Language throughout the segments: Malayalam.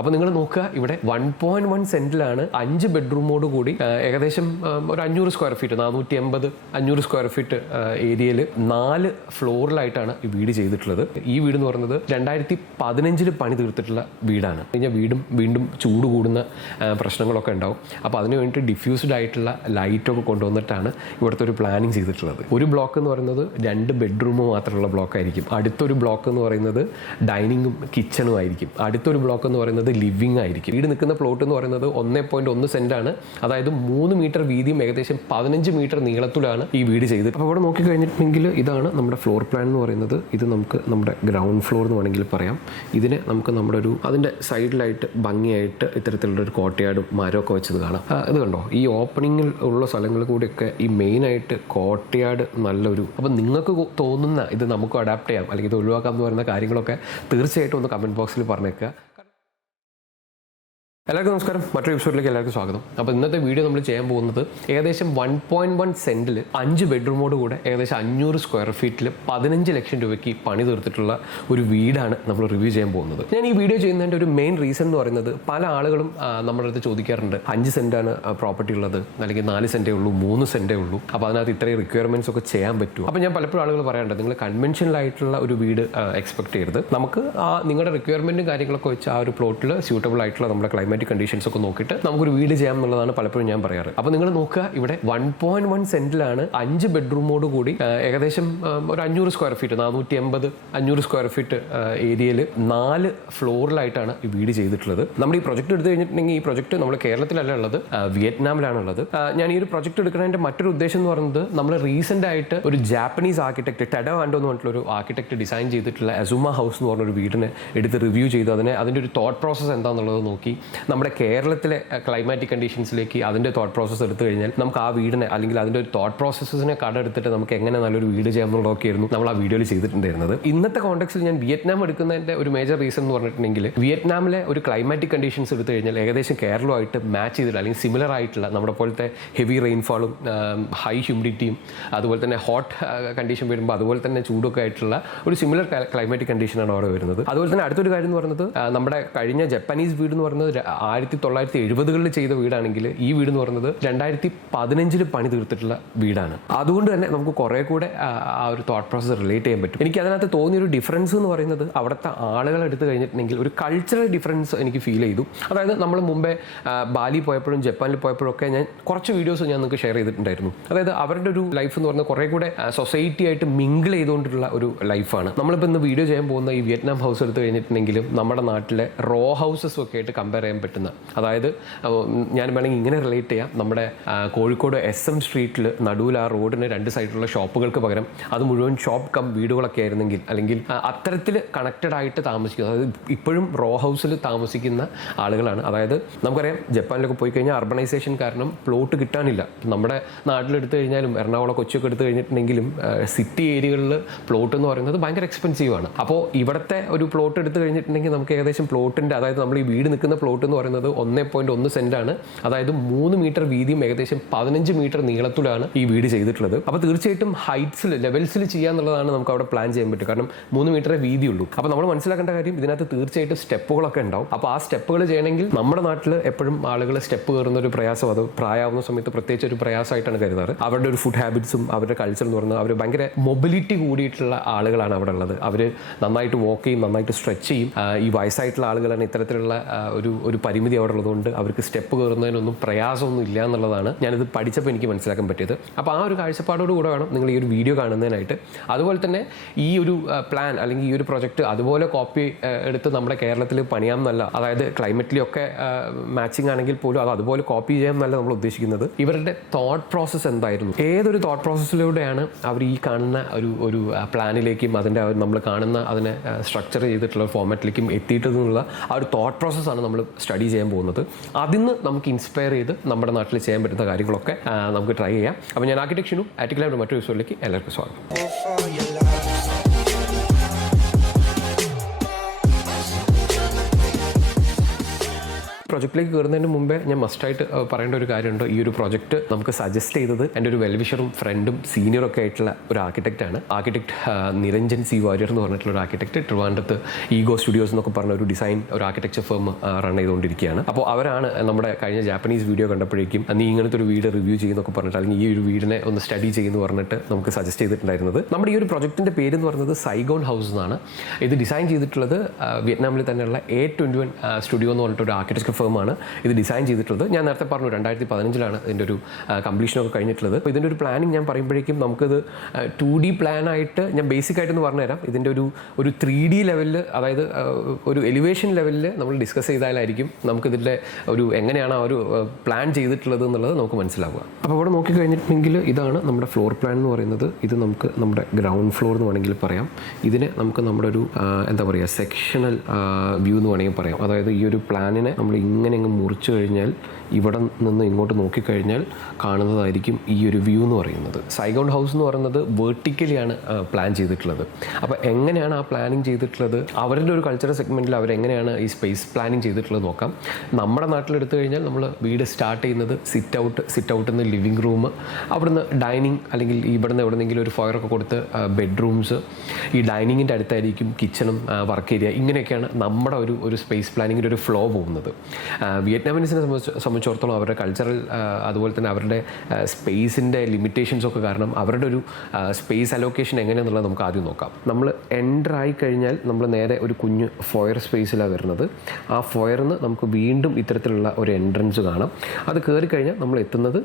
അപ്പോൾ നിങ്ങൾ നോക്കുക, ഇവിടെ 1.1 സെന്റിലാണ് 5 ബെഡ്റൂമോട് കൂടി ഏകദേശം ഒരു 500 സ്ക്വയർ ഫീറ്റ് 480-500 സ്ക്വയർ ഫീറ്റ് ഏരിയയിൽ 4 ഫ്ലോറിലായിട്ടാണ് ഈ വീട് ചെയ്തിട്ടുള്ളത്. ഈ വീട് എന്ന് പറയുന്നത് 2015 പണി തീർത്തിട്ടുള്ള വീടാണ്. കഴിഞ്ഞാൽ വീണ്ടും ചൂട് കൂടുന്ന പ്രശ്നങ്ങളൊക്കെ ഉണ്ടാവും. അപ്പോൾ അതിന് വേണ്ടിയിട്ട് ഡിഫ്യൂസ്ഡ് ആയിട്ടുള്ള ലൈറ്റൊക്കെ കൊണ്ടുവന്നിട്ടാണ് ഇവിടുത്തെ ഒരു പ്ലാനിങ് ചെയ്തിട്ടുള്ളത്. ഒരു ബ്ലോക്ക് എന്ന് പറയുന്നത് 2 ബെഡ്റൂം മാത്രമുള്ള ബ്ലോക്ക് ആയിരിക്കും. അടുത്തൊരു ബ്ലോക്ക് എന്ന് പറയുന്നത് ഡൈനിങ്ങും കിച്ചണും ആയിരിക്കും. അടുത്തൊരു ബ്ലോക്ക് എന്ന് പറയുന്നത് ലിവിംഗ് ആയിരിക്കും. വീട് നിൽക്കുന്ന പ്ലോട്ട് എന്ന് പറയുന്നത് 1.1 സെന്റാണ്. അതായത് 3 മീറ്റർ വീതിയും ഏകദേശം 15 മീറ്റർ നീളത്തിലാണ് ഈ വീട് ചെയ്തത്. അപ്പോൾ ഇവിടെ നോക്കി കഴിഞ്ഞിട്ടുണ്ടെങ്കിൽ ഇതാണ് നമ്മുടെ ഫ്ലോർ പ്ലാൻ എന്ന് പറയുന്നത്. ഇത് നമുക്ക് നമ്മുടെ ഗ്രൗണ്ട് ഫ്ലോർ എന്ന് വേണമെങ്കിൽ പറയാം. ഇതിനെ നമുക്ക് നമ്മുടെ അതിൻ്റെ സൈഡിലായിട്ട് ഭംഗിയായിട്ട് ഇത്തരത്തിലുള്ളൊരു കോട്ടയാടും മരമൊക്കെ വെച്ചത് കാണാം. ഇത് കണ്ടോ, ഈ ഓപ്പണിങ്ങിൽ ഉള്ള സ്ഥലങ്ങളിൽ കൂടിയൊക്കെ ഈ മെയിനായിട്ട് കോട്ടയാട് നല്ലൊരു, അപ്പം നിങ്ങൾക്ക് തോന്നുന്ന ഇത് നമുക്ക് അഡാപ്റ്റ് ചെയ്യാം അല്ലെങ്കിൽ ഇത് ഒഴിവാക്കാം എന്ന് പറയുന്ന കാര്യങ്ങളൊക്കെ തീർച്ചയായിട്ടും ഒന്ന് കമൻറ്റ് ബോക്സിൽ പറഞ്ഞേക്കുക. എല്ലാവർക്കും നമസ്കാരം, മറ്റൊരു എപ്പിസോഡിലേക്ക് എല്ലാവർക്കും സ്വാഗതം. അപ്പോൾ ഇന്നത്തെ വീഡിയോ നമ്മൾ ചെയ്യാൻ പോകുന്നത് ഏകദേശം 1.1 സെന്റിൽ 5 ബെഡ്റൂമോട് കൂടെ ഏകദേശം 500 സ്ക്വയർ ഫീറ്റിൽ 15 ലക്ഷം രൂപയ്ക്ക് പണി തീർത്തിട്ടുള്ള ഒരു വീടാണ് നമ്മൾ റിവ്യൂ ചെയ്യാൻ പോകുന്നത്. ഞാൻ ഈ വീഡിയോ ചെയ്യുന്നതിൻ്റെ ഒരു മെയിൻ റീസൺ എന്ന് പറയുന്നത്, പല ആളുകളും നമ്മുടെ അടുത്ത് ചോദിക്കാറുണ്ട്, 5 സെന്റാണ് പ്രോപ്പർട്ടി ഉള്ളത്, അല്ലെങ്കിൽ 4 സെന്റേ ഉള്ളൂ, 3 സെന്റേ ഉള്ളൂ, അപ്പോൾ അതിനകത്ത് ഇത്രയും റിക്വയർമെന്റ്സ് ഒക്കെ ചെയ്യാൻ പറ്റുമോ? അപ്പോൾ ഞാൻ പലപ്പോഴും ആളുകൾ പറയാറുണ്ട്, നിങ്ങൾ കൺവെൻഷനൽ ആയിട്ടുള്ള ഒരു വീട് എക്സ്പെക്ട് ചെയ്യരുത്. നമുക്ക് നിങ്ങളുടെ റിക്വയർമെന്റും കാര്യങ്ങളൊക്കെ വെച്ച് ആ ഒരു പ്ലോട്ടിൽ സ്യൂട്ടബിൾ ആയിട്ടുള്ള നമ്മുടെ ക്ലൈമാറ്റിക് കണ്ടീഷൻസ് ഒക്കെ നോക്കിയിട്ട് നമുക്കൊരു വീട് ചെയ്യാം എന്നുള്ളതാണ് പലപ്പോഴും ഞാൻ പറയാറ്. അപ്പോൾ നിങ്ങൾ നോക്കുക, ഇവിടെ 1.1 സെന്റിലാണ് 5 ബെഡ്റൂമോട് കൂടി ഏകദേശം ഒരു 500 സ്ക്വയർ ഫീറ്റ് 480-500 സ്ക്വയർ ഫീറ്റ് ഏരിയയിൽ 4 ഫ്ലോറിലായിട്ടാണ് ഈ വീട് ചെയ്തിട്ടുള്ളത്. നമ്മൾ ഈ പ്രൊജക്ട് എടുത്തു കഴിഞ്ഞിട്ടുണ്ടെങ്കിൽ ഈ പ്രൊജക്ട് നമ്മൾ കേരളത്തിലല്ല ഉള്ളത്, വിയറ്റ്നാമിലാണുള്ളത്. ഞാൻ ഈ ഒരു പ്രൊജക്ട് എടുക്കുന്നതിന്റെ മറ്റൊരു ഉദ്ദേശം എന്ന് പറയുന്നത്, നമ്മൾ റീസെന്റ് ആയിട്ട് ഒരു ജാപ്പനീസ് ആർക്കിടെക്ട് ടെഡോ ആൻഡോ എന്ന് പറഞ്ഞിട്ടുള്ള ഒരു ആർക്കിടെക്ട് ഡിസൈൻ ചെയ്തിട്ടുള്ള അസുമ ഹൗസ് എന്ന് പറഞ്ഞൊരു വീടിനെ എടുത്ത് റിവ്യൂ ചെയ്ത് അതിൻ്റെ ഒരു തോട്ട് പ്രോസസ് എന്താണെന്നുള്ളത് നോക്കി നമ്മുടെ കേരളത്തിലെ ക്ലൈമാറ്റിക് കണ്ടീഷൻസിലേക്ക് അതിൻ്റെ തോട്ട് പ്രോസസ്സ് എടുത്തു കഴിഞ്ഞാൽ നമുക്ക് ആ വീടിനെ അല്ലെങ്കിൽ അതിൻ്റെ ഒരു തോട്ട് പ്രോസസ്സിനെ കടെടുത്തിട്ട് നമുക്ക് എങ്ങനെ നല്ലൊരു വീട് ചെയ്യാം എന്നുള്ളതൊക്കെയായിരുന്നു നമ്മൾ ആ വീഡിയോയിൽ ചെയ്തിട്ടുണ്ടായിരുന്നത്. ഇന്നത്തെ കോണ്ടെക്സ്റ്റിൽ ഞാൻ വിയറ്റ്നാം എടുക്കുന്നതിൻ്റെ ഒരു മേജർ റീസൺ എന്ന് പറഞ്ഞിട്ടുണ്ടെങ്കിൽ, വിയറ്റ്നാമിലെ ഒരു ക്ലൈമാറ്റിക് കണ്ടീഷൻസ് എടുത്തു കഴിഞ്ഞാൽ ഏകദേശം കേരളമായിട്ട് മാച്ച് ചെയ്തിട്ട് അല്ലെങ്കിൽ സിമിലർ ആയിട്ടുള്ള നമ്മുടെ പോലത്തെ ഹെവി റെയിൻഫാളും ഹൈ ഹ്യൂമിഡിറ്റിയും അതുപോലെ തന്നെ ഹോട്ട് കണ്ടീഷൻ വരുമ്പോൾ അതുപോലെ തന്നെ ചൂടൊക്കെ ആയിട്ടുള്ള ഒരു സിമിലർ ക്ലൈമാറ്റിക് കണ്ടീഷനാണ് അവിടെ വരുന്നത്. അതുപോലെ തന്നെ അടുത്തൊരു കാര്യം എന്ന് പറയുന്നത്, നമ്മുടെ കഴിഞ്ഞ ജപ്പാനീസ് വീട് എന്ന് പറയുന്നത് 1970-കളിൽ ചെയ്ത വീടാണെങ്കിൽ ഈ വീട് എന്ന് പറയുന്നത് 2015 പണി തീർത്തിട്ടുള്ള വീടാണ്. അതുകൊണ്ട് തന്നെ നമുക്ക് കുറെ കൂടെ ആ ഒരു തോട്ട് പ്രോസസ് റിലേറ്റ് ചെയ്യാൻ പറ്റും. എനിക്ക് അതിനകത്ത് തോന്നിയൊരു ഡിഫറൻസ് എന്ന് പറയുന്നത്, അവിടുത്തെ ആളുകൾ എടുത്തു കഴിഞ്ഞിട്ടുണ്ടെങ്കിൽ ഒരു കൾച്ചറൽ ഡിഫറൻസ് എനിക്ക് ഫീൽ ചെയ്തു. അതായത് നമ്മൾ മുമ്പേ ബാലി പോയപ്പോഴും ജപ്പാനിൽ പോയപ്പോഴൊക്കെ ഞാൻ കുറച്ച് വീഡിയോസ് ഞാൻ നിങ്ങൾക്ക് ഷെയർ ചെയ്തിട്ടുണ്ടായിരുന്നു. അതായത് അവരുടെ ഒരു ലൈഫ് എന്ന് പറയുന്നത് കുറെ കൂടെ സൊസൈറ്റി ആയിട്ട് മിങ്കിൾ ചെയ്തുകൊണ്ടുള്ള ഒരു ലൈഫാണ്. നമ്മളിപ്പോൾ ഇന്ന് വീഡിയോ ചെയ്യാൻ പോകുന്ന ഈ വിയറ്റ്നാം ഹൗസ് എടുത്തു കഴിഞ്ഞിട്ടുണ്ടെങ്കിലും നമ്മുടെ നാട്ടിലെ റോ ഹൗസസും ഒക്കെ ആയിട്ട് കമ്പയർ ചെയ്യാൻ പറ്റുന്ന, അതായത് ഞാൻ വേണമെങ്കിൽ ഇങ്ങനെ റിലേറ്റ് ചെയ്യാം, നമ്മുടെ കോഴിക്കോട് SM സ്ട്രീറ്റിൽ നടുവിൽ ആ റോഡിന് 2 സൈഡിലുള്ള ഷോപ്പുകൾക്ക് പകരം അത് മുഴുവൻ ഷോപ്പ് കം വീടുകളൊക്കെ ആയിരുന്നെങ്കിൽ, അല്ലെങ്കിൽ അത്തരത്തിൽ കണക്റ്റഡ് ആയിട്ട് താമസിക്കുന്നത്, അതായത് ഇപ്പോഴും റോ ഹൗസിൽ താമസിക്കുന്ന ആളുകളാണ്. അതായത് നമുക്കറിയാം, ജപ്പാനിലൊക്കെ പോയി കഴിഞ്ഞാൽ അർബണൈസേഷൻ കാരണം പ്ലോട്ട് കിട്ടാനില്ല. നമ്മുടെ നാട്ടിലെടുത്തു കഴിഞ്ഞാലും എറണാകുളം കൊച്ചിയൊക്കെ എടുത്തു കഴിഞ്ഞിട്ടുണ്ടെങ്കിലും സിറ്റി ഏരിയകളിൽ പ്ലോട്ട് എന്ന് പറയുന്നത് ഭയങ്കര എക്സ്പെൻസീവ് ആണ്. അപ്പോൾ ഇവിടുത്തെ ഒരു പ്ലോട്ട് എടുത്തു കഴിഞ്ഞിട്ടുണ്ടെങ്കിൽ നമുക്ക് ഏകദേശം പ്ലോട്ടിൻ്റെ, അതായത് നമ്മൾ ഈ വീട് നിൽക്കുന്ന പ്ലോട്ട് എന്ന് പറയുന്നത് 1.1 സെന്റാണ്. അതായത് 3 മീറ്റർ വീതിയും ഏകദേശം 15 മീറ്റർ നീളത്തിലാണ് ഈ വീട് ചെയ്തിട്ടുള്ളത്. അപ്പോൾ തീർച്ചയായിട്ടും ഹൈറ്റ്സിൽ ലെവൽസിൽ ചെയ്യാന്നുള്ളതാണ് നമുക്ക് അവിടെ പ്ലാൻ ചെയ്യാൻ പറ്റും. കാരണം 3 മീറ്ററേ വീതിയുള്ളൂ. അപ്പോൾ നമ്മൾ മനസ്സിലാക്കേണ്ട കാര്യം, ഇതിനകത്ത് തീർച്ചയായിട്ടും സ്റ്റെപ്പുകളൊക്കെ ഉണ്ടാവും. അപ്പോൾ ആ സ്റ്റെപ്പുകൾ ചെയ്യണമെങ്കിൽ നമ്മുടെ നാട്ടിൽ എപ്പോഴും ആളുകൾ സ്റ്റെപ്പ് കയറുന്ന ഒരു പ്രയാസം, അത് പ്രായമാവുന്ന സമയത്ത് പ്രത്യേകിച്ച് ഒരു പ്രയാസമായിട്ടാണ് കരുതാറ്. അവരുടെ ഒരു ഫുഡ് ഹാബിറ്റ്സും അവരുടെ കൾച്ചർ എന്ന് പറയുന്നത്, അവർ ഭയങ്കര മൊബിലിറ്റി കൂടിയിട്ടുള്ള ആളുകളാണ് അവിടെ ഉള്ളത്. അവർ നന്നായിട്ട് വാക്ക് ചെയ്യും, നന്നായിട്ട് സ്ട്രെച്ച് ചെയ്യും. ഈ വയസ്സായിട്ടുള്ള ആളുകളാണ് ഇത്തരത്തിലുള്ള ഒരു പരിമിതി അവിടെ ഉള്ളതുകൊണ്ട് അവർക്ക് സ്റ്റെപ്പ് കയറുന്നതിനൊന്നും പ്രയാസമൊന്നും ഇല്ല എന്നുള്ളതാണ് ഞാനിത് പഠിച്ചപ്പോൾ എനിക്ക് മനസ്സിലാക്കാൻ പറ്റിയത്. അപ്പോൾ ആ ഒരു കാഴ്ചപ്പാടോട് കൂടെ വേണം നിങ്ങൾ ഈ ഒരു വീഡിയോ കാണുന്നതിനായിട്ട്. അതുപോലെ തന്നെ ഈ ഒരു പ്ലാൻ അല്ലെങ്കിൽ ഈ ഒരു പ്രൊജക്റ്റ് അതുപോലെ കോപ്പി എടുത്ത് നമ്മുടെ കേരളത്തിൽ പണിയാമെന്നല്ല, അതായത് ക്ലൈമറ്റിലൊക്കെ മാച്ചിങ് ആണെങ്കിൽ പോലും അത് അതുപോലെ കോപ്പി ചെയ്യാമെന്നല്ല നമ്മൾ ഉദ്ദേശിക്കുന്നത്. ഇവരുടെ തോട്ട് പ്രോസസ്സ് എന്തായിരുന്നു, ഏതൊരു തോട്ട് പ്രോസസ്സിലൂടെയാണ് അവർ ഈ കാണുന്ന ഒരു പ്ലാനിലേക്കും അതിൻ്റെ നമ്മൾ കാണുന്ന അതിനെ സ്ട്രക്ചർ ചെയ്തിട്ടുള്ള ഫോർമാറ്റിലേക്കും എത്തിയിട്ടെന്നുള്ള ആ ഒരു തോട്ട് പ്രോസസ്സാണ് നമ്മൾ സ്റ്റഡി ചെയ്യാൻ പോകുന്നത്. അതിന്ന് നമുക്ക് ഇൻസ്പയർ ചെയ്ത് നമ്മുടെ നാട്ടിൽ ചെയ്യാൻ പറ്റുന്ന കാര്യങ്ങളൊക്കെ നമുക്ക് ട്രൈ ചെയ്യാം. അപ്പോൾ ഞാൻ ആർക്കിടെക്ട് ഷിനു, ആറ്റിക് ലാബിന്റെ മറ്റൊരു എപ്പിസോഡിലേക്ക് എല്ലാവർക്കും സ്വാഗതം. പ്രൊജക്റ്റിലേക്ക് കയറുന്നതിന് മുമ്പേ ഞാൻ മസ്റ്റായിട്ട് പറയേണ്ട ഒരു കാര്യമുണ്ട്. ഈ ഒരു പ്രൊജക്റ്റ് നമുക്ക് സജസ്റ്റ് ചെയ്തത് എൻ്റെ ഒരു വെൽവിഷറും ഫ്രണ്ടും സീനിയറും ഒക്കെ ആയിട്ടുള്ള ഒരു ആർക്കിടെക്റ്റാണ്. ആർക്കിടെക്ട് നിരഞ്ജൻ സി വാര്യർ എന്ന് പറഞ്ഞിട്ടുള്ള ഒരു ആർക്കിടെക്ട് ട്രിവാൻഡ്രത്ത് ഈഗോ സ്റ്റുഡിയോസ് എന്നൊക്കെ പറഞ്ഞ ഒരു ഡിസൈൻ ഒരു ആർക്കിടെക്ചർ ഫേം റൺ ചെയ്തുകൊണ്ടിരിക്കുകയാണ്. അപ്പോൾ അവരാണ് നമ്മുടെ കഴിഞ്ഞ ജാപ്പനീസ് വീഡിയോ കണ്ടപ്പോഴേക്കും നീ ഇങ്ങനത്തെ ഒരു വീട് റിവ്യൂ ചെയ്യുന്നൊക്കെ പറഞ്ഞിട്ട് അല്ലെങ്കിൽ ഈ ഒരു വീടിനെ ഒന്ന് സ്റ്റഡി ചെയ്യുന്നു പറഞ്ഞിട്ട് നമുക്ക് സജസ്റ്റ് ചെയ്തിട്ടുണ്ടായിരുന്നത്. നമ്മുടെ ഈ ഒരു പ്രൊജക്റ്റിൻ്റെ പേര് എന്ന് പറയുന്നത് സൈഗോൺ ഹൗസ് എന്നാണ്. ഇത് ഡിസൈൻ ചെയ്തിട്ടുള്ളത് വിയറ്റ്നാമിൽ തന്നെയുള്ള A21 സ്റ്റുഡിയോ എന്ന് പറഞ്ഞിട്ട് ഒരു ആർക്കിടെക്ചർ ഫേമാണ് ഇത് ഡിസൈൻ ചെയ്തിട്ടുള്ളത്. ഞാൻ നേരത്തെ പറഞ്ഞു 2015 ഇതിൻ്റെ ഒരു കംപ്ലീഷനൊക്കെ കഴിഞ്ഞിട്ടുള്ളത്. അപ്പോൾ ഇതിൻ്റെ ഒരു പ്ലാനിങ് ഞാൻ പറയുമ്പോഴേക്കും നമുക്കിത് 2D പ്ലാനായിട്ട് ഞാൻ ബേസിക് ആയിട്ടൊന്ന് പറഞ്ഞുതരാം. ഇതിൻ്റെ ഒരു 3D ലെവലിൽ, അതായത് ഒരു എലിവേഷൻ ലെവലിൽ നമ്മൾ ഡിസ്കസ് ചെയ്താലായിരിക്കും നമുക്കിതിൻ്റെ ഒരു എങ്ങനെയാണ് ആ ഒരു പ്ലാൻ ചെയ്തിട്ടുള്ളത് എന്നുള്ളത് നമുക്ക് മനസ്സിലാവുക. അപ്പോൾ ഇവിടെ നോക്കിക്കഴിഞ്ഞിട്ടുണ്ടെങ്കിൽ ഇതാണ് നമ്മുടെ ഫ്ലോർ പ്ലാൻ എന്ന് പറയുന്നത്. ഇത് നമുക്ക് നമ്മുടെ ഗ്രൗണ്ട് ഫ്ലോർ എന്ന് വേണമെങ്കിൽ പറയാം. ഇതിനെ നമുക്ക് നമ്മുടെ ഒരു എന്താ പറയുക സെക്ഷണൽ വ്യൂ എന്ന് വേണമെങ്കിൽ പറയാം. അതായത് ഈ ഒരു പ്ലാനിനെ നമ്മൾ ഇങ്ങനെ അങ്ങ് മുറിച്ചു കഴിഞ്ഞാൽ ഇവിടെ നിന്ന് ഇങ്ങോട്ട് നോക്കിക്കഴിഞ്ഞാൽ കാണുന്നതായിരിക്കും ഈ ഒരു വ്യൂ എന്ന് പറയുന്നത്. സൈഗോൺ ഹൗസ് എന്ന് പറയുന്നത് വേർട്ടിക്കലിയാണ് പ്ലാൻ ചെയ്തിട്ടുള്ളത്. അപ്പോൾ എങ്ങനെയാണ് ആ പ്ലാനിങ് ചെയ്തിട്ടുള്ളത്, അവരുടെ ഒരു കൾച്ചറൽ സെഗ്മെൻറ്റിൽ അവരെങ്ങനെയാണ് ഈ സ്പേസ് പ്ലാനിങ് ചെയ്തിട്ടുള്ളത് നോക്കാം. നമ്മുടെ നാട്ടിലെടുത്തു കഴിഞ്ഞാൽ നമ്മൾ വീട് സ്റ്റാർട്ട് ചെയ്യുന്നത് സിറ്റ് ഔട്ടിൽ നിന്ന് ലിവിങ് റൂം, അവിടുന്ന് ഡൈനിങ്, അല്ലെങ്കിൽ ഇവിടുന്ന് എവിടെന്നെങ്കിലും ഒരു ഫയറൊക്കെ കൊടുത്ത് ബെഡ്റൂംസ്, ഈ ഡൈനിങ്ങിൻ്റെ അടുത്തായിരിക്കും കിച്ചണും വർക്ക് ഏരിയ. ഇങ്ങനെയൊക്കെയാണ് നമ്മുടെ ഒരു സ്പേസ് പ്ലാനിങ്ങിൻ്റെ ഒരു ഫ്ലോ പോകുന്നത്. വിയറ്റ്നാമീസിനെ സംബന്ധിച്ചിടത്തോളം അവരുടെ കൾച്ചറൽ അതുപോലെ തന്നെ അവരുടെ സ്പേസിൻ്റെ ലിമിറ്റേഷൻസൊക്കെ കാരണം അവരുടെ ഒരു സ്പേസ് അലോക്കേഷൻ എങ്ങനെയാണെന്നുള്ളത് നമുക്ക് ആദ്യം നോക്കാം. നമ്മൾ എൻ്റർ ആയി കഴിഞ്ഞാൽ നമ്മൾ നേരെ ഒരു കുഞ്ഞ് ഫോയർ സ്പേസിലാണ് വരുന്നത്. ആ ഫോയറിന് നമുക്ക് വീണ്ടും ഇത്തരത്തിലുള്ള ഒരു എൻട്രൻസ് കാണാം. അത് കയറി കഴിഞ്ഞാൽ നമ്മൾ എത്തുന്നത്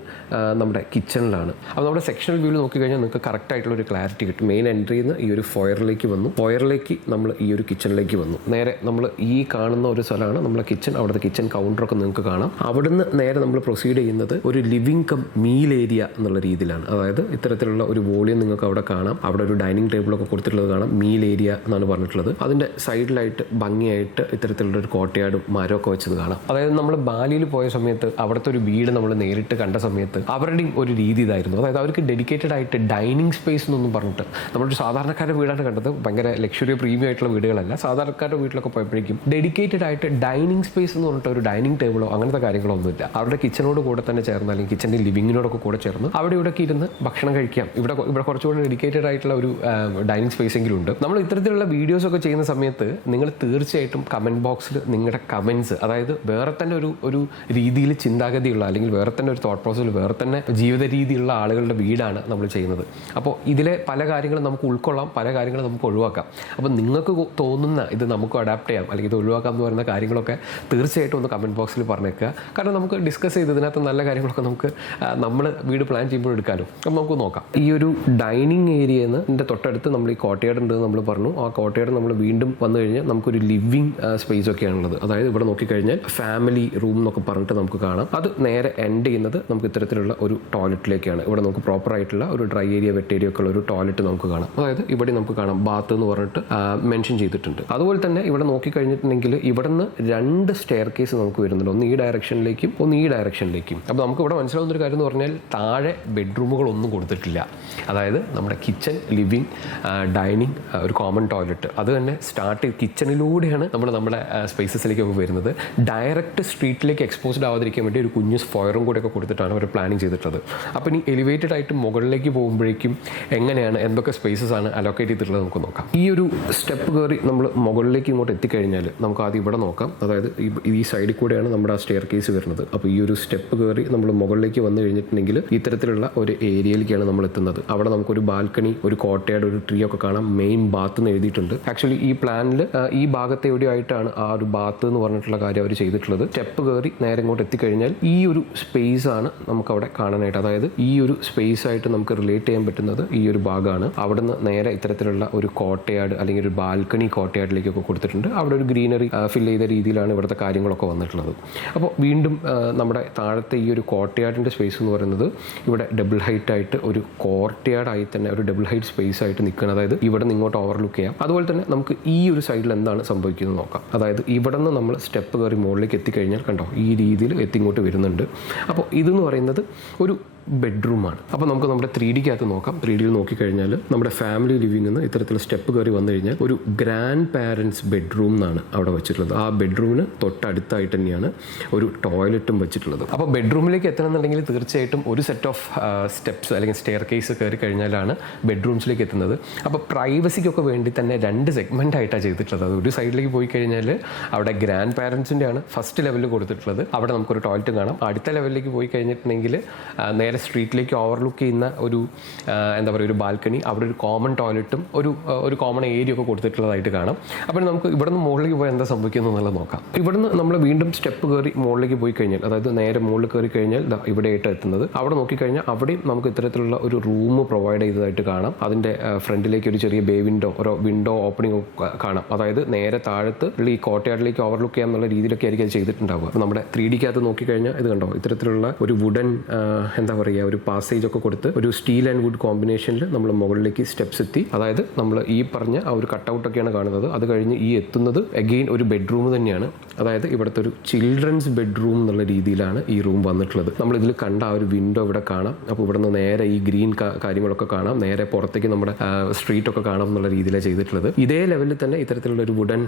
നമ്മുടെ കിച്ചണിലാണ്. അപ്പോൾ നമ്മുടെ സെക്ഷണൽ വ്യൂവിൽ നോക്കിക്കഴിഞ്ഞാൽ നിങ്ങൾക്ക് കറക്റ്റായിട്ടുള്ള ഒരു ക്ലാരിറ്റി കിട്ടും. മെയിൻ എൻട്രിയിൽ നിന്ന് ഈ ഒരു ഫോയറിലേക്ക് വന്നു, ഫോയറിലേക്ക് നമ്മൾ ഈ ഒരു കിച്ചണിലേക്ക് വന്നു. നേരെ നമ്മൾ ഈ കാണുന്ന ഒരു സ്ഥലമാണ് നമ്മളെ കിച്ചൺ. അവിടുത്തെ കിച്ചൺ കൗണ്ടറൊക്കെ നിങ്ങൾക്ക് കാണാം. അവിടുന്ന് നേരെ നമ്മൾ പ്രൊസീഡ് ചെയ്യുന്നത് ഒരു ലിവിങ് കം മീൽ ഏരിയ എന്നുള്ള രീതിയിലാണ്. അതായത് ഇത്തരത്തിലുള്ള ഒരു വോളിയം നിങ്ങൾക്ക് അവിടെ കാണാം. അവിടെ ഒരു ഡൈനിങ് ടേബിളൊക്കെ കൊടുത്തിട്ടുള്ളത് കാണാം. മീൽ ഏരിയ എന്നാണ് പറഞ്ഞിട്ടുള്ളത്. അതിൻ്റെ സൈഡിലായിട്ട് ഭംഗിയായിട്ട് ഇത്തരത്തിലുള്ള ഒരു കോട്ടയാടും മരമൊക്കെ വെച്ചത് കാണാം. അതായത് നമ്മൾ ബാലിയിൽ പോയ സമയത്ത് അവിടുത്തെ ഒരു വീട് നമ്മൾ നേരിട്ട് കണ്ട സമയത്ത് അവരുടെയും ഒരു രീതി ഇതായിരുന്നു. അതായത് അവർക്ക് ഡെഡിക്കേറ്റഡ് ആയിട്ട് ഡൈനിങ് സ്പേസ് എന്നൊന്നും പറഞ്ഞിട്ട്, നമ്മളൊരു സാധാരണക്കാരുടെ വീടാണ് കണ്ടത്. ഭയങ്കര ലക്ഷറി പ്രീമിയം ആയിട്ടുള്ള വീടുകളല്ല. സാധാരണക്കാരുടെ വീട്ടിലൊക്കെ പോയപ്പോഴേക്കും ഡെഡിക്കേറ്റഡ് ആയിട്ട് ഡൈനിങ് സ്പേസ് എന്ന് പറഞ്ഞിട്ട് ഒരു ഡൈനിങ് ടേബിളോ അങ്ങനത്തെ കാര്യങ്ങളൊന്നുമില്ല. അവരുടെ കിച്ചണോട് കൂടെ തന്നെ ചേർന്ന്, അല്ലെങ്കിൽ കിച്ചൻ്റെ ലിവിങ്ങിനോടൊക്കെ കൂടെ ചേർന്ന് അവിടെ ഇവിടെയൊക്കെ ഇരുന്ന് ഭക്ഷണം കഴിക്കാം. ഇവിടെ കുറച്ചുകൂടി ഡെഡിക്കേറ്റഡ് ആയിട്ടുള്ള ഒരു ഡൈനിങ് സ്പേസ് എങ്കിലും ഉണ്ട്. നമ്മൾ ഇത്തരത്തിലുള്ള വീഡിയോസ് ഒക്കെ ചെയ്യുന്ന സമയത്ത് നിങ്ങൾ തീർച്ചയായിട്ടും കമൻറ്റ് ബോക്സിൽ നിങ്ങളുടെ കമൻറ്റ്സ്, അതായത് വേറെ തന്നെ ഒരു രീതിയിൽ ചിന്താഗതിയുള്ള, അല്ലെങ്കിൽ വേറെ തന്നെ ഒരു തോട്ട് പ്രോസസ്സിൽ വേറെ തന്നെ ജീവിത രീതിയുള്ള ആളുകളുടെ വീടാണ് നമ്മൾ ചെയ്യുന്നത്. അപ്പോൾ ഇതിലെ പല കാര്യങ്ങളും നമുക്ക് ഉൾക്കൊള്ളാം, പല കാര്യങ്ങളും നമുക്ക് ഒഴിവാക്കാം. അപ്പോൾ നിങ്ങൾക്ക് തോന്നുന്ന ഇത് നമുക്ക് അഡാപ്റ്റ് ചെയ്യാം അല്ലെങ്കിൽ ഇത് ഒഴിവാക്കാം എന്ന് പറയുന്ന കാര്യങ്ങളൊക്കെ തീർച്ചയായിട്ടും ഒന്ന് കമൻറ്റ് ബോക്സിൽ പറഞ്ഞേക്കുക. കാരണം നമുക്ക് ഡിസ്കസ് ചെയ്ത് ഇതിനകത്ത് നല്ല കാര്യങ്ങളൊക്കെ നമുക്ക് നമ്മൾ വീട് പ്ലാൻ ചെയ്യുമ്പോൾ എടുക്കാമല്ലോ. അപ്പം നമുക്ക് നോക്കാം. ഈ ഒരു ഡൈനിങ് ഏരിയയിൽ നിന്ന് തൊട്ടടുത്ത് നമ്മൾ ഈ കോട്ടയാട് ഉണ്ടെന്ന് നമ്മൾ പറഞ്ഞു. ആ കോട്ടയാട് നമ്മൾ വീണ്ടും വന്നു കഴിഞ്ഞാൽ നമുക്കൊരു ലിവിങ് സ്പേസ് ഒക്കെയാണുള്ളത്. അതായത് ഇവിടെ നോക്കിക്കഴിഞ്ഞാൽ ഫാമിലി റൂം എന്നൊക്കെ പറഞ്ഞിട്ട് നമുക്ക് കാണാം. അത് നേരെ എൻഡ് ചെയ്യുന്നത് നമുക്ക് ഇത്തരത്തിലുള്ള ഒരു ടോയ്ലറ്റിലേക്കാണ്. ഇവിടെ നമുക്ക് പ്രോപ്പർ ആയിട്ടുള്ള ഒരു ഡ്രൈ ഏരിയ വെറ്റ് ഏരിയ ഒക്കെ ഉള്ള ഒരു ടോയ്ലറ്റ് നമുക്ക് കാണാം. അതായത് ഇവിടെ നമുക്ക് കാണാം ബാത്ത് എന്ന് പറഞ്ഞിട്ട് മെൻഷൻ ചെയ്തിട്ടുണ്ട്. അതുപോലെ തന്നെ ഇവിടെ നോക്കിക്കഴിഞ്ഞിട്ടുണ്ടെങ്കിൽ ഇവിടെ നിന്ന് 2 സ്റ്റെയർ കേസ് നമുക്ക് വരുന്നുണ്ട്. ഒന്ന് ഈ ഡയറക്ഷനിലേക്കും ഒന്ന് ഈ ഡയറക്ഷനിലേക്കും. അപ്പോൾ നമുക്ക് ഇവിടെ മനസ്സിലാവുന്ന ഒരു കാര്യം എന്ന് പറഞ്ഞാൽ താഴെ ബെഡ്റൂമുകളൊന്നും കൊടുത്തിട്ടില്ല. അതായത് നമ്മുടെ കിച്ചൺ, ലിവിങ്, ഡൈനിങ്, ഒരു കോമൺ ടോയ്ലറ്റ്, അത് തന്നെ സ്റ്റാർട്ട് കിച്ചണിലൂടെയാണ് നമ്മുടെ സ്പേസസിലേക്കൊക്കെ വരുന്നത്. ഡയറക്റ്റ് സ്ട്രീറ്റിലേക്ക് എക്സ്പോസ്ഡ് ആവാതിരിക്കാൻ വേണ്ടി ഒരു കുഞ്ഞ് ഫോയറും കൂടെയൊക്കെ കൊടുത്തിട്ടാണ് അവർ പ്ലാനിങ് ചെയ്തിട്ടുള്ളത്. അപ്പോൾ ഇനി എലിവേറ്റഡ് ആയിട്ട് മുകളിലേക്ക് പോകുമ്പോഴേക്കും എങ്ങനെയാണ്, എന്തൊക്കെ സ്പേസസ് ആണ് അലോക്കേറ്റ് ചെയ്തിട്ടുള്ളത് നമുക്ക് നോക്കാം. ഈ ഒരു സ്റ്റെപ്പ് കയറി നമ്മൾ മുകളിലേക്ക് ഇങ്ങോട്ട് എത്തിക്കഴിഞ്ഞാൽ നമുക്ക് ആദ്യം ഇവിടെ നോക്കാം. അതായത് ഈ സൈഡിൽ കൂടെയാണ് നമ്മുടെ ആ സ്റ്റെയർ കേസ് വരുന്നത്. അപ്പോൾ ഈ ഒരു സ്റ്റെപ്പ് കയറി നമ്മൾ മുകളിലേക്ക് വന്നു കഴിഞ്ഞിട്ടുണ്ടെങ്കിൽ ഇത്തരത്തിലുള്ള ഒരു ഏരിയയിലേക്കാണ് നമ്മൾ എത്തുന്നത്. അവിടെ നമുക്കൊരു ബാൽക്കണി, ഒരു കോട്ടയാട്, ഒരു ട്രീ ഒക്കെ കാണാം. മെയിൻ ബാത്ത് എന്ന് എഴുതിയിട്ടുണ്ട്. ആക്ച്വലി ഈ പ്ലാനിൽ ഈ ഭാഗത്ത് എവിടെയായിട്ടാണ് ആ ഒരു ബാത്ത് എന്ന് പറഞ്ഞിട്ടുള്ള കാര്യം അവർ ചെയ്തിട്ടുള്ളത്. സ്റ്റെപ്പ് കയറി നേരെ ഇങ്ങോട്ട് എത്തിക്കഴിഞ്ഞാൽ ഈ ഒരു സ്പേസ് ആണ് നമുക്ക് അവിടെ കാണാനായിട്ട്. അതായത് ഈ ഒരു സ്പേസ് ആയിട്ട് നമുക്ക് റിലേറ്റ് ചെയ്യാൻ പറ്റുന്നത് ഈ ഒരു ഭാഗമാണ്. അവിടുന്ന് നേരെ ഇത്തരത്തിലുള്ള ഒരു കോട്ടയാട് അല്ലെങ്കിൽ ഒരു ബാൽക്കണി കോട്ടയാടിലേക്കൊക്കെ കൊടുത്തിട്ടുണ്ട്. അവിടെ ഒരു ഗ്രീനറി ഫിൽ ചെയ്ത രീതിയിലാണ് ഇവിടുത്തെ കാര്യങ്ങളൊക്കെ വന്നിട്ടുള്ളത്. അപ്പോൾ വീണ്ടും നമ്മുടെ താഴത്തെ ഈ ഒരു കോട്ടയാടിൻ്റെ സ്പേസ് എന്ന് പറയുന്നത് ഇവിടെ ഡബിൾ ഹൈറ്റ് ആയിട്ട് ഒരു കോർട്ട്യാർഡായി തന്നെ ഒരു ഡബിൾ ഹൈറ്റ് സ്പേസ് ആയിട്ട് നിൽക്കണം. അതായത് ഇവിടെ നിന്ന് ഇങ്ങോട്ട് ഓവർലുക്ക് ചെയ്യാം. അതുപോലെ തന്നെ നമുക്ക് ഈ ഒരു സൈഡിൽ എന്താണ് സംഭവിക്കുന്നത് നോക്കാം. അതായത് ഇവിടെ നിന്ന് നമ്മൾ സ്റ്റെപ്പ് കയറി മുകളിലേക്ക് എത്തിക്കഴിഞ്ഞാൽ കണ്ടോ ഈ രീതിയിൽ എത്തിങ്ങോട്ട് വരുന്നുണ്ട്. അപ്പോൾ ഇതെന്ന് പറയുന്നത് ഒരു ബെഡ്റൂമാണ്. അപ്പോൾ നമുക്ക് നമ്മുടെ 3Dക്കകത്ത് നോക്കാം. 3Dയിൽ നോക്കിക്കഴിഞ്ഞാൽ നമ്മുടെ ഫാമിലി ലിവിംഗ് നിന്ന് ഇത്തരത്തിൽ സ്റ്റെപ്പ് കയറി വന്നു കഴിഞ്ഞാൽ ഒരു ഗ്രാൻഡ് പാരൻസ് ബെഡ്റൂം എന്നാണ് അവിടെ വെച്ചിട്ടുള്ളത്. ആ ബെഡ്റൂമിന് തൊട്ടടുത്തായിട്ട് തന്നെയാണ് ഒരു ടോയ്ലറ്റും വെച്ചിട്ടുള്ളത്. അപ്പോൾ ബെഡ്റൂമിലേക്ക് എത്തണമെന്നുണ്ടെങ്കിൽ തീർച്ചയായിട്ടും ഒരു സെറ്റ് ഓഫ് സ്റ്റെപ്സ് അല്ലെങ്കിൽ സ്റ്റെയർ കേസ് കയറി കഴിഞ്ഞാലാണ് ബെഡ്റൂംസിലേക്ക് എത്തുന്നത്. അപ്പോൾ പ്രൈവസിക്കൊക്കെ വേണ്ടി തന്നെ 2 സെഗ്മെൻ്റ് ആയിട്ടാണ് ചെയ്തിട്ടുള്ളത്. അത് ഒരു സൈഡിലേക്ക് പോയി കഴിഞ്ഞാൽ അവിടെ ഗ്രാൻഡ് പാരൻസിൻ്റെ ആണ് ഫസ്റ്റ് ലെവലിൽ കൊടുത്തിട്ടുള്ളത്. അവിടെ നമുക്കൊരു ടോയ്ലറ്റ് കാണാം. അടുത്ത ലെവലിലേക്ക് പോയി കഴിഞ്ഞിട്ടുണ്ടെങ്കിൽ നേരെ സ്ട്രീറ്റിലേക്ക് ഓവർലുക്ക് ചെയ്യുന്ന ഒരു എന്താ പറയുക ഒരു ബാൽക്കണി, അവിടെ ഒരു കോമൺ ടോയ്ലറ്റും ഒരു കോമൺ ഏരിയ ഒക്കെ കൊടുത്തിട്ടുള്ളതായിട്ട് കാണാം. അപ്പോൾ നമുക്ക് ഇവിടുന്ന് മുകളിലേക്ക് പോയി എന്താ സംഭവിക്കുന്നത് എന്നുള്ളത് നോക്കാം. ഇവിടുന്ന് നമ്മൾ വീണ്ടും സ്റ്റെപ്പ് കയറി മുകളിലേക്ക് പോയി കഴിഞ്ഞാൽ, അതായത് നേരെ മുകളിൽ കയറി കഴിഞ്ഞാൽ ഇവിടെയായിട്ട് എത്തുന്നത്. അവിടെ നോക്കിക്കഴിഞ്ഞാൽ അവിടെയും നമുക്ക് ഇത്തരത്തിലുള്ള ഒരു റൂം പ്രൊവൈഡ് ചെയ്തതായിട്ട് കാണാം. അതിൻ്റെ ഫ്രണ്ടിലേക്ക് ഒരു ചെറിയ ബേ വിൻഡോ, ഒരു വിൻഡോ ഓപ്പണിംഗ് കാണാം. അതായത് നേരെ താഴത്ത് ഈ കോട്ടയാടിലേക്ക് ഓവർലുക്ക് ചെയ്യാം എന്നുള്ള രീതിയിലൊക്കെ ആയിരിക്കും അത് ചെയ്തിട്ടുണ്ടാവുക. അപ്പോൾ നമ്മുടെ 3Dക്കകത്ത് നോക്കിക്കഴിഞ്ഞാൽ ഇത് കണ്ടോ, ഇത്തരത്തിലുള്ള ഒരു വുഡൻ എന്താ പറയുക ഒരു പാസേജ് ഒക്കെ കൊടുത്ത് ഒരു സ്റ്റീൽ ആൻഡ് വുഡ് കോമ്പിനേഷനിൽ നമ്മൾ മുകളിലേക്ക് സ്റ്റെപ്സ് എത്തി. അതായത് നമ്മൾ ഈ പറഞ്ഞ ആ ഒരു കട്ടൗട്ടൊക്കെയാണ് കാണുന്നത്. അത് കഴിഞ്ഞ് ഈ എത്തുന്നത് അഗെയിൻ ഒരു ബെഡ്റൂം തന്നെയാണ്. അതായത് ഇവിടുത്തെ ഒരു ചിൽഡ്രൻസ് ബെഡ്റൂം എന്നുള്ള രീതിയിലാണ് ഈ റൂം വന്നിട്ടുള്ളത്. നമ്മൾ ഇതിൽ കണ്ട ആ ഒരു വിൻഡോ ഇവിടെ കാണാം. അപ്പോൾ ഇവിടെ നിന്ന് നേരെ ഈ ഗ്രീൻ കാര്യങ്ങളൊക്കെ കാണാം. നേരെ പുറത്തേക്ക് നമ്മുടെ സ്ട്രീറ്റൊക്കെ കാണാം എന്നുള്ള രീതിയിലാണ് ചെയ്തിട്ടുള്ളത്. ഇതേ ലെവലിൽ തന്നെ ഇത്തരത്തിലുള്ള ഒരു വുഡൻ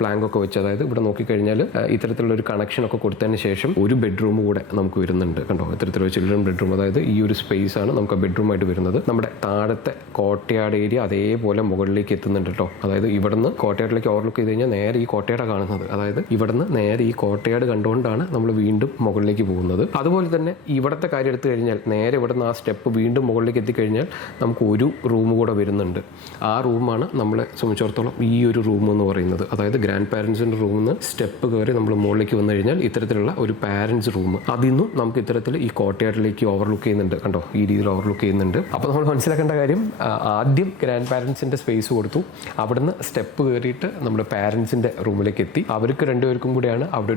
പ്ലാങ്ക് ഒക്കെ വെച്ച്, അതായത് ഇവിടെ നോക്കിക്കഴിഞ്ഞാൽ ഇത്തരത്തിലുള്ള ഒരു കണക്ഷൻ ഒക്കെ കൊടുത്തതിന് ശേഷം ഒരു ബെഡ്റൂം കൂടെ നമുക്ക് വരുന്നുണ്ട്. കണ്ടോ, ഇത്തരത്തിലൊരു ചിൽഡ്രൻ ബെഡ്റൂം. അതായത് ഈ ഒരു സ്പേസ് ആണ് നമുക്ക് ബെഡ്റൂമായിട്ട് വരുന്നത്. നമ്മുടെ താഴത്തെ കോട്ടയാട് ഏരിയ അതേപോലെ മുകളിലേക്ക് എത്തുന്നുണ്ട് കേട്ടോ. അതായത് ഇവിടുന്ന് കോട്ടയാടിലേക്ക് ഓവർലുക്ക് ചെയ്ത് കഴിഞ്ഞാൽ നേരെ ഈ കോട്ടയാടാണ് കാണുന്നത്. അതായത് ഇവിടുന്ന് നേരെ ഈ കോട്ടയാട് കണ്ടുകൊണ്ടാണ് നമ്മൾ വീണ്ടും മുകളിലേക്ക് പോകുന്നത്. അതുപോലെ തന്നെ ഇവിടുത്തെ കാര്യം എടുത്തു കഴിഞ്ഞാൽ നേരെ ഇവിടുന്ന് ആ സ്റ്റെപ്പ് വീണ്ടും മുകളിലേക്ക് എത്തിക്കഴിഞ്ഞാൽ നമുക്ക് ഒരു റൂം കൂടെ വരുന്നുണ്ട്. ആ റൂമാണ് നമ്മളെ സംബന്ധിച്ചിടത്തോളം ഈ ഒരു റൂം എന്ന് പറയുന്നത്. അതായത് ഗ്രാൻഡ് പാരൻസിൻ്റെ റൂമിൽ നിന്ന് സ്റ്റെപ്പ് കയറി നമ്മൾ മുകളിലേക്ക് വന്നു കഴിഞ്ഞാൽ ഇത്തരത്തിലുള്ള ഒരു പാരൻസ് റൂം, അതിൽ നിന്നും നമുക്ക് ഇത്തരത്തിൽ ഈ കോട്ടയാടിലേക്ക് ഓവർലുക്ക് ചെയ്യുന്നുണ്ട്. കണ്ടോ, ഈ രീതിയിൽ ഓവർലുക്ക് ചെയ്യുന്നുണ്ട്. അപ്പോൾ നമ്മൾ മനസ്സിലാക്കേണ്ട കാര്യം, ആദ്യം ഗ്രാൻഡ് പാരൻസിൻ്റെ സ്പേസ് കൊടുത്തു, അവിടുന്ന് സ്റ്റെപ്പ് കയറിയിട്ട് നമ്മുടെ പാരൻസിൻ്റെ റൂമിലേക്ക് എത്തി. അവർക്ക് രണ്ടുപേർക്കും കൂടിയാണ് അവിടെ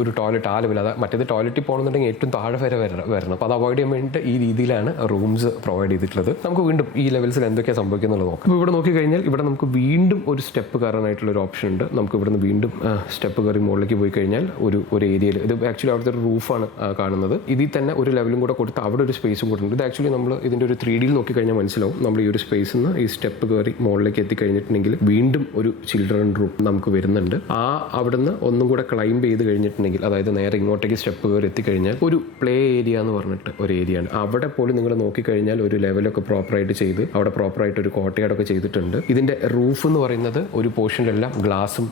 ഒരു ടോയ്ലറ്റ് ആ ലെവൽ. അതായത് മറ്റേത് ടോയ്ലറ്റിൽ പോകണമെന്നുണ്ടെങ്കിൽ ഏറ്റവും താഴെ വരെ വരണം. അപ്പോൾ അത് അവോയ്ഡ് ചെയ്യാൻ വേണ്ടിയിട്ട് ഈ രീതിയിലാണ് റൂംസ് പ്രൊവൈഡ് ചെയ്തിട്ടുള്ളത്. നമുക്ക് വീണ്ടും ഈ ലെവൽസിൽ എന്തൊക്കെയാണ് സംഭവിക്കുന്നത് നോക്കാം. അപ്പോൾ ഇവിടെ നോക്കിക്കഴിഞ്ഞാൽ ഇവിടെ നമുക്ക് വീണ്ടും ഒരു സ്റ്റെപ്പ് കയറാനായിട്ടുള്ള ഒരു ഓപ്ഷൻ ഉണ്ട്. നമുക്ക് ഇവിടുന്ന് വീണ്ടും സ്റ്റെപ്പ് കയറി മുകളിലേക്ക് പോയി കഴിഞ്ഞാൽ ഒരു ഏരിയയിൽ, ഇത് ആക്ച്വലി അവിടുത്തെ ഒരു റൂഫാണ് കാണുന്നത്. ഇതിൽ തന്നെ ഒരു ലെവലും കൂടെ കൊടുത്ത് അവിടെ ഒരു സ്പേസും കൂടെ ഉണ്ട്. ഇത് ആക്ച്വലി നമ്മൾ ഇതിൻ്റെ ഒരു 3Dയിൽ നോക്കിക്കഴിഞ്ഞാൽ മനസ്സിലാവും. നമ്മൾ ഈ ഒരു സ്പേസിൽ നിന്ന് ഈ സ്റ്റെപ്പ് കയറി മുകളിലേക്ക് എത്തിക്കഴിഞ്ഞിട്ടുണ്ടെങ്കിൽ വീണ്ടും ഒരു ചിൽഡ്രൻ റൂം നമുക്ക് വരുന്നുണ്ട്. അവിടുന്ന് ഒന്നും കൂടെ ക്ലൈംബ് ചെയ്ത് കഴിഞ്ഞിട്ടുണ്ടെങ്കിൽ, അതായത് നേരെ ഇങ്ങോട്ടേക്ക് സ്റ്റെപ്പ് കയറി എത്തിക്കഴിഞ്ഞാൽ ഒരു പ്ലേ ഏരിയ എന്ന് പറഞ്ഞിട്ട് ഒരു ഏരിയയാണ്. അവിടെ പോലും നിങ്ങൾ നോക്കിക്കഴിഞ്ഞാൽ ഒരു ലെവലൊക്കെ പ്രോപ്പറായിട്ട് ചെയ്ത് അവിടെ പ്രോപ്പറായിട്ട് ഒരു കോട്ടയാടൊക്കെ ചെയ്തിട്ടുണ്ട്. ഇതിൻ്റെ റൂഫ് എന്ന് പറയുന്നത് ഒരു പോർഷനിലെല്ലാം ഗ്ലാസും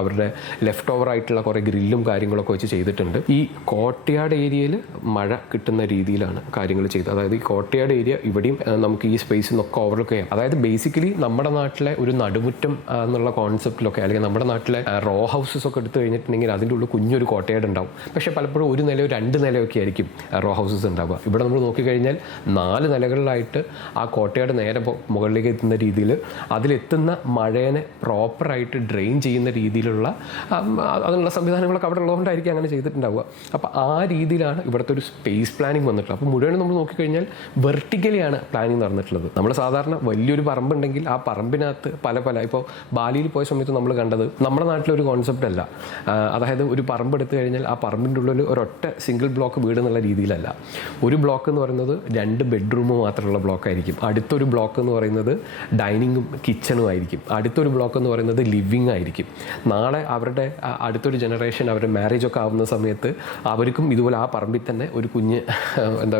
അവരുടെ ലെഫ്റ്റ് ഓവർ ആയിട്ടുള്ള കുറേ ഗ്രില്ലും കാര്യങ്ങളൊക്കെ വെച്ച് ചെയ്തിട്ടുണ്ട്. ഈ കോട്ടയാട് ഏരിയയിൽ മഴ കിട്ടുന്ന രീതിയിലാണ് കാര്യങ്ങൾ ചെയ്തത്. അതായത് ഈ കോട്ടയാട് ഏരിയ ഇവിടെയും നമുക്ക് ഈ സ്പേസിൽ നിന്നൊക്കെ ഓവർലുക്ക് ചെയ്യാം. അതായത് ബേസിക്കലി നമ്മുടെ നാട്ടിലെ ഒരു നടുമുറ്റം എന്നുള്ള കോൺസെപ്റ്റിലൊക്കെ, അല്ലെങ്കിൽ നമ്മുടെ നാട്ടിലെ റോ ഹൗസസ് ഒക്കെ എടുത്തു കഴിഞ്ഞിട്ടുണ്ടെങ്കിൽ അതിൻ്റെ ഉള്ളിൽ കുഞ്ഞൊരു കോട്ടയാട് ഉണ്ടാവും. പക്ഷേ പലപ്പോഴും ഒരു നിലയോ 2 നിലയൊക്കെ ആയിരിക്കും റോ ഹൗസസ് ഉണ്ടാവുക. ഇവിടെ നമ്മൾ നോക്കിക്കഴിഞ്ഞാൽ 4 നിലകളിലായിട്ട് ആ കോട്ടയാട് നേരെ മുകളിലേക്ക് എത്തുന്ന രീതിയിൽ അതിലെത്തുന്ന മഴേനെ പ്രോപ്പറായിട്ട് ഡ്രെയിൻ ചെയ്യുന്ന രീതിയിലുള്ള അതിനുള്ള സംവിധാനങ്ങളൊക്കെ അവിടെ ഉള്ളതുകൊണ്ടായിരിക്കും അങ്ങനെ ചെയ്തിട്ടുണ്ടാവുക. അപ്പോൾ ആ രീതിയിലാണ് ഇവിടുത്തെ ഒരു സ്പേസ് പ്ലാനിങ് വന്നിട്ടുള്ളത്. അപ്പോൾ മുഴുവൻ നമ്മൾ നോക്കിക്കഴിഞ്ഞാൽ വെർട്ടിക്കലിയാണ് പ്ലാനിങ് നടന്നിട്ടുള്ളത്. നമ്മൾ സാധാരണ വലിയൊരു പറമ്പുണ്ടെങ്കിൽ ആ പറമ്പിനകത്ത് പല ഇപ്പോൾ ബാലിയിൽ പോയ സമയത്ത് നമ്മൾ കണ്ടത് നമ്മുടെ നാട്ടിലൊരു കോൺസെപ്റ്റ് അല്ല. അതായത് ഒരു പറമ്പ് എടുത്തു കഴിഞ്ഞാൽ ആ പറമ്പിൻ്റെ ഉള്ളിൽ ഒരൊറ്റ സിംഗിൾ ബ്ലോക്ക് വീട് എന്നുള്ള രീതിയിലല്ല. ഒരു ബ്ലോക്ക് എന്ന് പറയുന്നത് 2 ബെഡ്റൂം മാത്രമുള്ള ബ്ലോക്കായിരിക്കും. അടുത്തൊരു ബ്ലോക്ക് എന്ന് പറയുന്നത് ഡൈനിങ്ങും കിച്ചണും ആയിരിക്കും. അടുത്തൊരു ബ്ലോക്ക് എന്ന് പറയുന്നത് ലിവിങ് ആയിരിക്കും. നാളെ അവരുടെ അടുത്തൊരു ജനറേഷൻ അവരുടെ മാരേജ് ഒക്കെ ആവുന്ന സമയത്ത് അവർക്കും ഇതുപോലെ ആ പറമ്പിൽ തന്നെ ഒരു കുഞ്ഞ്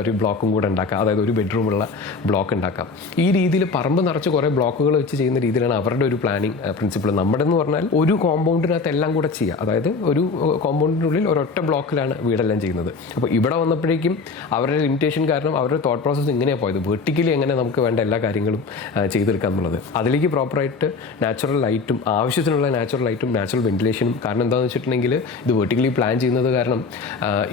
ഒരു ബ്ലോക്കും കൂടെ ഉണ്ടാക്കാം. അതായത് ഒരു ബെഡ്റൂമുള്ള ബ്ലോക്ക് ഉണ്ടാക്കാം. ഈ രീതിയിൽ പറമ്പ് നിറച്ച് കുറേ ബ്ലോക്കുകൾ വെച്ച് ചെയ്യുന്ന രീതിയിലാണ് അവരുടെ ഒരു പ്ലാനിങ് പ്രിൻസിപ്പിൾ. നമ്മുടെ എന്ന് പറഞ്ഞാൽ ഒരു കോമ്പൗണ്ടിനകത്ത് എല്ലാം കൂടെ ചെയ്യുക. അതായത് ഒരു കോമ്പൗണ്ടിൻ്റെ ഉള്ളിൽ ഒരൊറ്റ ബ്ലോക്കിലാണ് വീടെല്ലാം ചെയ്യുന്നത്. അപ്പോൾ ഇവിടെ വന്നപ്പോഴേക്കും അവരുടെ ലിമിറ്റേഷൻ കാരണം അവരുടെ തോട്ട് പ്രോസസ്സ് ഇങ്ങനെയാണ് പോയത്. വെർട്ടിക്കലി എങ്ങനെ നമുക്ക് വേണ്ട എല്ലാ കാര്യങ്ങളും ചെയ്തെടുക്കുക എന്നുള്ളത്. അതിലേക്ക് പ്രോപ്പറായിട്ട് നാച്ചുറൽ ലൈറ്റും, ആവശ്യത്തിനുള്ള നാച്ചുറൽ ലൈറ്റും നാച്ചുറൽ വെന്റിലേഷനും. കാരണം എന്താണെന്ന് വെച്ചിട്ടുണ്ടെങ്കിൽ ഇത് വെർട്ടിക്കലി പ്ലാൻ ചെയ്യുന്നത് കാരണം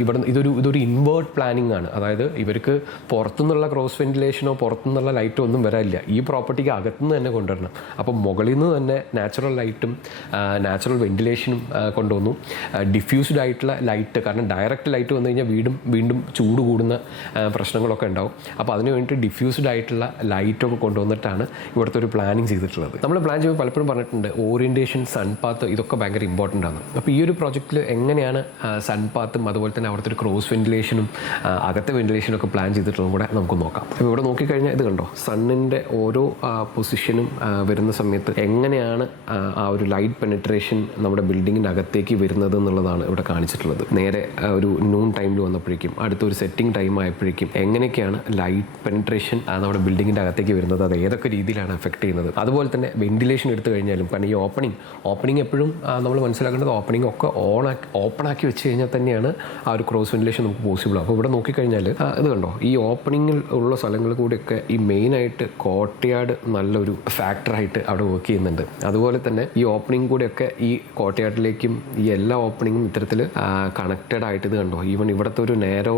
ഇവിടെ ഇതൊരു ഇൻവേർട്ട് പ്ലാനിങ് ആണ്. അതായത് ഇവർക്ക് പുറത്തുനിന്നുള്ള ക്രോസ് വെന്റിലേഷനോ പുറത്തുനിന്നുള്ള ലൈറ്റോ ഒന്നും വരാനില്ല. ഈ പ്രോപ്പർട്ടിക്ക് അകത്തുനിന്ന് തന്നെ കൊണ്ടുവരണം. അപ്പം മുകളിൽ നിന്ന് തന്നെ നാച്ചുറൽ ലൈറ്റും നാച്ചുറൽ വെന്റിലേഷനും കൊണ്ടുവന്നു. ഡിഫ്യൂസ്ഡ് ആയിട്ടുള്ള ലൈറ്റ്, കാരണം ഡയറക്റ്റ് ലൈറ്റ് വന്നു കഴിഞ്ഞാൽ വീണ്ടും ചൂട് കൂടുന്ന പ്രശ്നങ്ങളൊക്കെ ഉണ്ടാവും. അപ്പോൾ അതിന് വേണ്ടിയിട്ട് ഡിഫ്യൂസ്ഡ് ആയിട്ടുള്ള ലൈറ്റൊക്കെ കൊണ്ടുവന്നിട്ടാണ് ഇവിടുത്തെ ഒരു പ്ലാനിങ് ചെയ്തിട്ടുള്ളത്. നമ്മൾ പ്ലാൻ ചെയ്യുമ്പോൾ പലപ്പോഴും പറഞ്ഞിട്ടുണ്ട് ഓറിയൻറ്റേഷൻ, സൺപാത്ത് ഇതൊക്കെ ഭയങ്കര ഇമ്പോർട്ടൻ്റ് ആണ്. അപ്പോൾ ഈ ഒരു പ്രോജക്റ്റിൽ എങ്ങനെയാണ് സൺപാത്തും അതുപോലെ തന്നെ അവിടുത്തെ ഒരു ക്രോസ് വെന്റിലേഷനും അകത്തെ വെന്റിലേഷനും ഒക്കെ പ്ലാൻ ചെയ്തിട്ടുള്ളതും കൂടെ നമുക്ക് നോക്കാം. അപ്പോൾ ഇവിടെ നോക്കിക്കഴിഞ്ഞാൽ ഇത് കണ്ടോ, സണ്ണിൻ്റെ ഓരോ പൊസിഷനും വരുന്ന സമയത്ത് എങ്ങനെയാണ് ആ ഒരു ലൈറ്റ് പെനിട്രേഷൻ നമ്മുടെ ബിൽഡിങ്ങിൻ്റെ അകത്തേക്ക് വരുന്നത് എന്നുള്ളതാണ് ഇവിടെ കാണിച്ചിട്ടുള്ളത്. നേരെ ഒരു നൂൺ ടൈമിൽ വന്നപ്പോഴേക്കും അടുത്തൊരു സെറ്റിംഗ് ടൈം ആയപ്പോഴേക്കും എങ്ങനെയൊക്കെയാണ് ലൈറ്റ് പെനിട്രേഷൻ നമ്മുടെ ബിൽഡിങ്ങിൻ്റെ അകത്തേക്ക് വരുന്നത്, അത് ഏതൊക്കെ രീതിയിലാണ് എഫക്ട് ചെയ്യുന്നത്. അതുപോലെ തന്നെ വെന്റിലേഷൻ എടുത്തു കഴിഞ്ഞാലും, കാരണം ഈ ഓപ്പണിംഗ് എപ്പോഴും നമ്മൾ മനസ്സിലാക്കേണ്ടത് ഓപ്പണിംഗ് ഒക്കെ ഓപ്പൺ ആക്കി വെച്ച് കഴിഞ്ഞാൽ തന്നെയാണ് ആ ഒരു ക്രോസ് വെന്റിലേഷൻ നമുക്ക് പോസിബിൾ. അപ്പോൾ ഇവിടെ നോക്കിക്കഴിഞ്ഞാൽ ഇത് കണ്ടോ, ഈ ഓപ്പണിങ്ങിൽ ഉള്ള സ്ഥലങ്ങളിൽ കൂടിയൊക്കെ ഈ മെയിനായിട്ട് കോർട്ട്യാർഡ് നല്ലൊരു ഫാക്ടറായിട്ട് അവിടെ വർക്ക് ചെയ്യുന്നുണ്ട്. അതുപോലെ തന്നെ ഈ ഓപ്പണിംഗ് കൂടെയൊക്കെ ഈ കോർട്ട്യാർഡിലേക്കും ഈ എല്ലാ ഓപ്പണിങ്ങും ഇത്തരത്തിൽ കണക്റ്റഡ് ആയിട്ട് ഇത് കണ്ടോ, ഈവൻ ഇവിടുത്തെ ഒരു നേരോ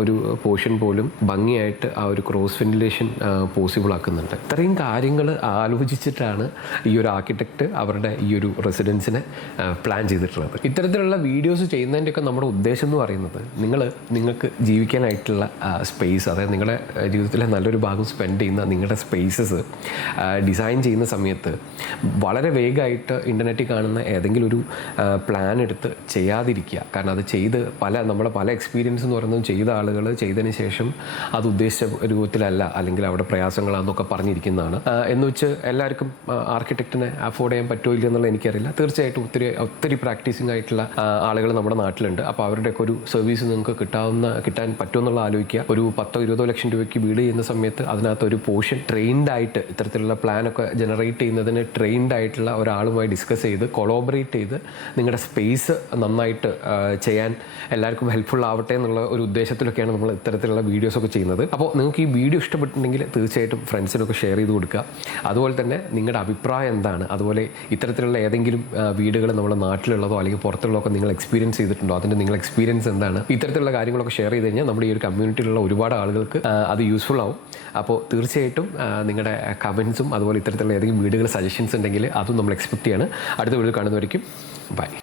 ഒരു പോർഷൻ പോലും ഭംഗിയായിട്ട് ആ ഒരു ക്രോസ് വെന്റിലേഷൻ പോസിബിൾ ആക്കുന്നുണ്ട്. ഇത്രയും കാര്യങ്ങൾ ആലോചിച്ചിട്ടാണ് ഈ ഒരു ആർക്കിടെക്റ്റ് അവരുടെ ഈ ഒരു റെസിഡൻസിനെ പ്ലാൻ ചെയ്തിട്ടുള്ളത്. ഇത്തരത്തിലുള്ള വീഡിയോസ് ചെയ്യുന്നതിൻ്റെയൊക്കെ നമ്മുടെ ഉദ്ദേശം എന്ന് പറയുന്നത് നിങ്ങൾക്ക് ജീവിക്കാനായിട്ടുള്ള സ്പേസ്, അതായത് നിങ്ങളുടെ ജീവിതത്തിലെ നല്ലൊരു ഭാഗം സ്പെൻഡ് ചെയ്യുന്ന നിങ്ങളുടെ സ്പേസസ് ഡിസൈൻ ചെയ്യുന്ന സമയത്ത് വളരെ വേഗമായിട്ട് ഇൻ്റർനെറ്റിൽ കാണുന്ന ഏതെങ്കിലും ഒരു പ്ലാൻ എടുത്ത് ചെയ്യാതിരിക്കുക. കാരണം അത് നമ്മുടെ പല എക്സ്പീരിയൻസ് എന്ന് പറയുന്നത് ചെയ്ത ആളുകൾ ചെയ്തതിന് ശേഷം അത് ഉദ്ദേശിച്ച രൂപത്തിലല്ല, അല്ലെങ്കിൽ അവിടെ പ്രയാസങ്ങളാണെന്നൊക്കെ പറഞ്ഞിരിക്കുന്നതാണ്. എന്ന് വെച്ച് എല്ലാവർക്കും ആർക്കിടെക്റ്റിനെ അഫോർഡ് ചെയ്യാൻ പറ്റുമോ ഇല്ല എന്നുള്ളത് എനിക്കറിയില്ല. തീർച്ചയായിട്ടും ഒത്തിരി പ്രാക്ടീസിങ് ആയിട്ടുള്ള ആളുകൾ നമ്മുടെ നാട്ടിലുണ്ട്. അപ്പോൾ അവരുടെയൊക്കെ ഒരു സർവീസ് നിങ്ങൾക്ക് കിട്ടാൻ പറ്റുമെന്നുള്ള ആലോചിക്കുക. ഒരു 10-20 ലക്ഷം രൂപയ്ക്ക് വീട് ചെയ്യുന്ന സമയത്ത് അതിനകത്ത് ഒരു പോർഷൻ ട്രെയിൻഡ് ആയിട്ട് ഇത്തരത്തിലുള്ള പ്ലാനൊക്കെ ജനറേറ്റ് ചെയ്യുന്നതിന് ട്രെയിൻഡ് ആയിട്ടുള്ള ഒരാളുമായി ഡിസ്കസ് ചെയ്ത് കൊളാബറേറ്റ് ചെയ്ത് നിങ്ങളുടെ സ്പേസ് നന്നായിട്ട് ചെയ്യാൻ എല്ലാവർക്കും ഹെൽപ്ഫുൾ ആവട്ടെ എന്നുള്ള ഒരു ഉദ്ദേശത്തിലൊക്കെയാണ് നമ്മൾ ഇത്തരത്തിലുള്ള വീഡിയോസൊക്കെ ചെയ്യുന്നത്. അപ്പോൾ നിങ്ങൾക്ക് ഈ വീഡിയോ ഇഷ്ടപ്പെട്ടിട്ടുണ്ടെങ്കിൽ തീർച്ചയായിട്ടും ഫ്രണ്ട്സിനൊക്കെ ഷെയർ ചെയ്ത് കൊടുക്കുക. അതുപോലെ തന്നെ നിങ്ങളുടെ അഭിപ്രായം എന്താണ്, അതുപോലെ ഇത്തരത്തിലുള്ള ഏതെങ്കിലും വീടുകൾ നമ്മുടെ നാട്ടിലുള്ളതോ അല്ലെങ്കിൽ പുറത്തുള്ളതൊക്കെ നിങ്ങൾ എക്സ്പീരിയൻസ് ചെയ്തിട്ടുണ്ടോ, അതിൻ്റെ നിങ്ങളുടെ എക്സ്പീരിയൻസ് എന്താണ്, ഇത്തരത്തിലുള്ള കാര്യങ്ങളൊക്കെ ഷെയർ ചെയ്ത് കഴിഞ്ഞാൽ നമ്മുടെ ഈ ഒരു കമ്മ്യൂണിറ്റിയിലുള്ള ഒരുപാട് ആളുകൾക്ക് അത് യൂസ്ഫുൾ ആവും. അപ്പോൾ തീർച്ചയായിട്ടും നിങ്ങളുടെ കമൻസും അതുപോലെ ഇത്തരത്തിലുള്ള ഏതെങ്കിലും വീടുകൾ സജഷൻസ് ഉണ്ടെങ്കിൽ അതും നമ്മൾ എക്സ്പെക്ട് ചെയ്യാണ്. അടുത്ത വീഡിയോ കാണുന്നവരേക്കും ബൈ.